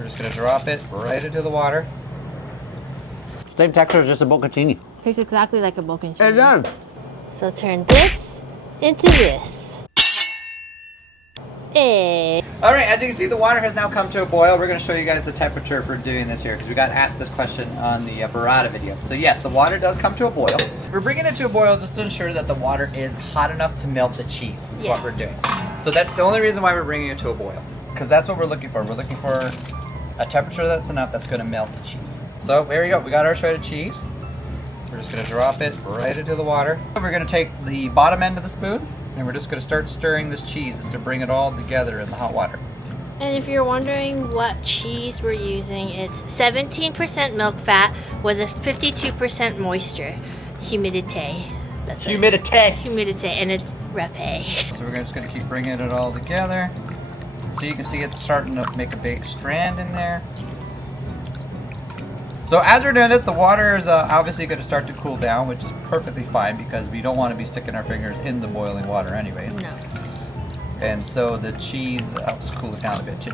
We're just gonna drop it right into the water. Same texture as just a bocconcini. Tastes exactly like a bocconcini. It does. So turn this into this. Hey. All right, as you can see, the water has now come to a boil. We're gonna show you guys the temperature for doing this here because we got asked this question on the burrata video. So yes, the water does come to a boil. We're bringing it to a boil just to ensure that the water is hot enough to melt the cheese. That's what we're doing. So that's the only reason why we're bringing it to a boil, because that's what we're looking for. We're looking for a temperature that's enough that's gonna melt the cheese. So there we go. We got our shredded cheese. We're just gonna drop it right into the water. We're gonna take the bottom end of the spoon and we're just gonna start stirring this cheese just to bring it all together in the hot water. And if you're wondering what cheese we're using, it's 17% milk fat with a 52% moisture. Humidité. That's what Humidité. Humidité, and it's râpé. So we're just gonna keep bringing it all together. So you can see it's starting to make a big strand in there. So as we're doing this, the water is obviously going to start to cool down, which is perfectly fine because we don't want to be sticking our fingers in the boiling water anyways. No. And so the cheese helps cool it down a bit too.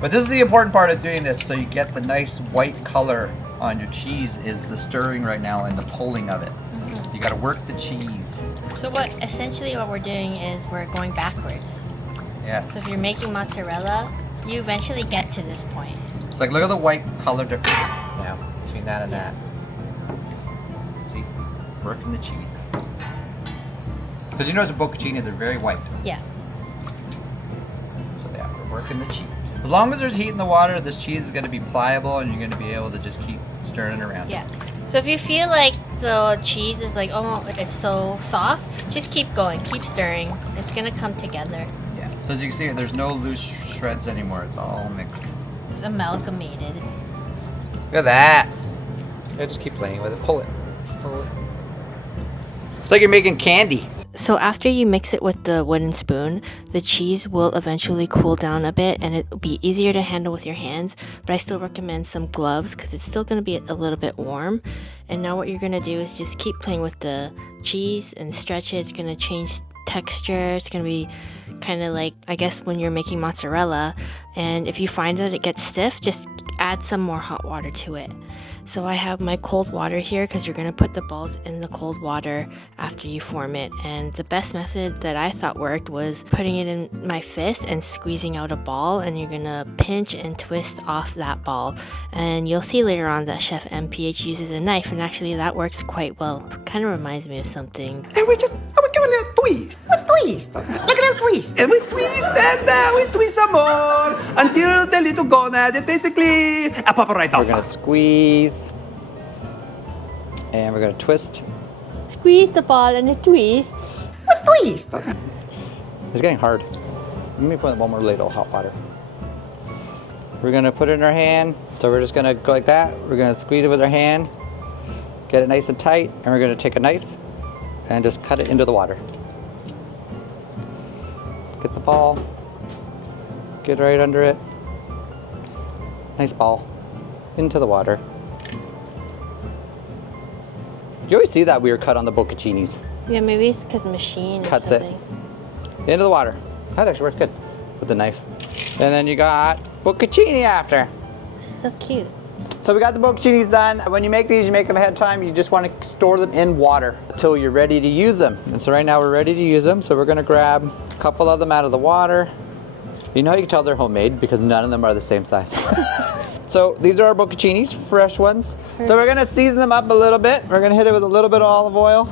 But this is the important part of doing this, so you get the nice white color on your cheese, is the stirring right now and the pulling of it. Mm-hmm. You got to work the cheese. So essentially what we're doing is we're going backwards. Yes. So if you're making mozzarella, you eventually get to this point. It's like, look at the white color difference now between that and that. See, working the cheese. Because you notice with bocconcini, they're very white. Yeah. So yeah, we're working the cheese. As long as there's heat in the water, this cheese is going to be pliable and you're going to be able to just keep stirring it around. Yeah. So if you feel like the cheese is like, oh, it's so soft, just keep going, keep stirring. It's going to come together. Yeah. So as you can see, there's no loose shreds anymore. It's all mixed. It's amalgamated. Look at that. Yeah, just keep playing with it. Pull it. Pull it. It's like you're making candy. So after you mix it with the wooden spoon, the cheese will eventually cool down a bit and it'll be easier to handle with your hands, but I still recommend some gloves because it's still going to be a little bit warm. And now what you're going to do is just keep playing with the cheese and stretch it. It's going to change texture. It's going to be kind of like, I guess, when you're making mozzarella. And if you find that it gets stiff, just add some more hot water to it. So I have my cold water here because you're going to put the balls in the cold water after you form it. And the best method that I thought worked was putting it in my fist and squeezing out a ball, and you're going to pinch and twist off that ball. And you'll see later on that Chef MPH uses a knife, and actually that works quite well. Kind of reminds me of something. And we give it a little twist. A twist. Like a little twist. And we twist and we twist some more until the little gonad is basically a pop right off. We're going to squeeze. And we're going to twist. Squeeze the ball and a twist. A twist. It's getting hard. Let me put one more ladle of hot water. We're going to put it in our hand. So we're just going to go like that. We're going to squeeze it with our hand. Get it nice and tight. And we're going to take a knife and just cut it into the water. Get the ball. Get right under it. Nice ball. Into the water. You always see that weird cut on the bocconcinis. Yeah, maybe it's because machine or Cuts something. it into the water. That actually works good with the knife. And then you got bocconcini after. So cute. So we got the bocconcinis done. When you make these, you make them ahead of time. You just want to store them in water until you're ready to use them. And so right now we're ready to use them. So we're going to grab a couple of them out of the water. You know how you can tell they're homemade because none of them are the same size. So these are our bocconcinis, fresh ones. So we're gonna season them up a little bit. We're gonna hit it with a little bit of olive oil.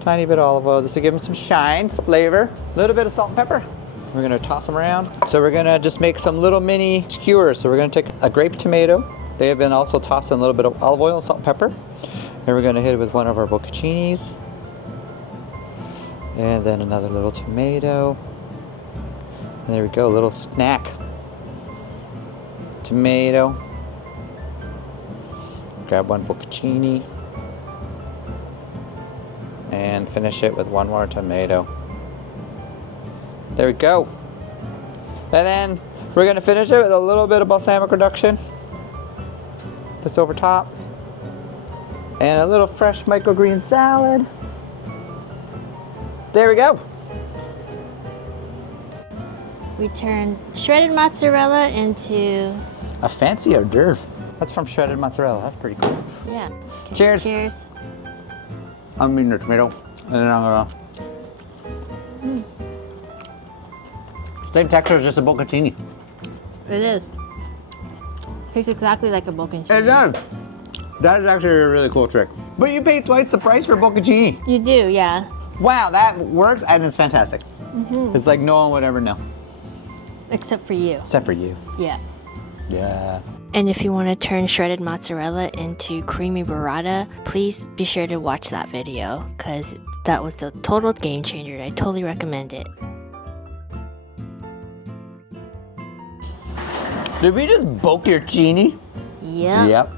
Tiny bit of olive oil just to give them some shine, flavor. A little bit of salt and pepper. We're gonna toss them around. So we're gonna just make some little mini skewers. So we're gonna take a grape tomato. They have been also tossed in a little bit of olive oil and salt and pepper. And we're gonna hit it with one of our bocconcinis. And then another little tomato. And there we go, a little snack. Tomato. Grab one bocconcini. And finish it with one more tomato. There we go. And then we're going to finish it with a little bit of balsamic reduction. Just over top. And a little fresh microgreen salad. There we go. We turn shredded mozzarella into, A fancy hors d'oeuvre. That's from shredded mozzarella. That's pretty cool. yeah. Okay, Cheers. Cheers. I'm eating the tomato, and then I'm gonna. Same texture as just a bocconcini. It is. Tastes exactly like a bocconcini. It does. That is actually a really cool trick. But you pay twice the price for bocconcini. You do, yeah. Wow, that works and it's fantastic. It's like no one would ever know, Except for you. except for you. Yeah. Yeah. And if you want to turn shredded mozzarella into creamy burrata, please be sure to watch that video because that was the total game changer. I totally recommend it. Did we just bocconcini? Yeah. Yep.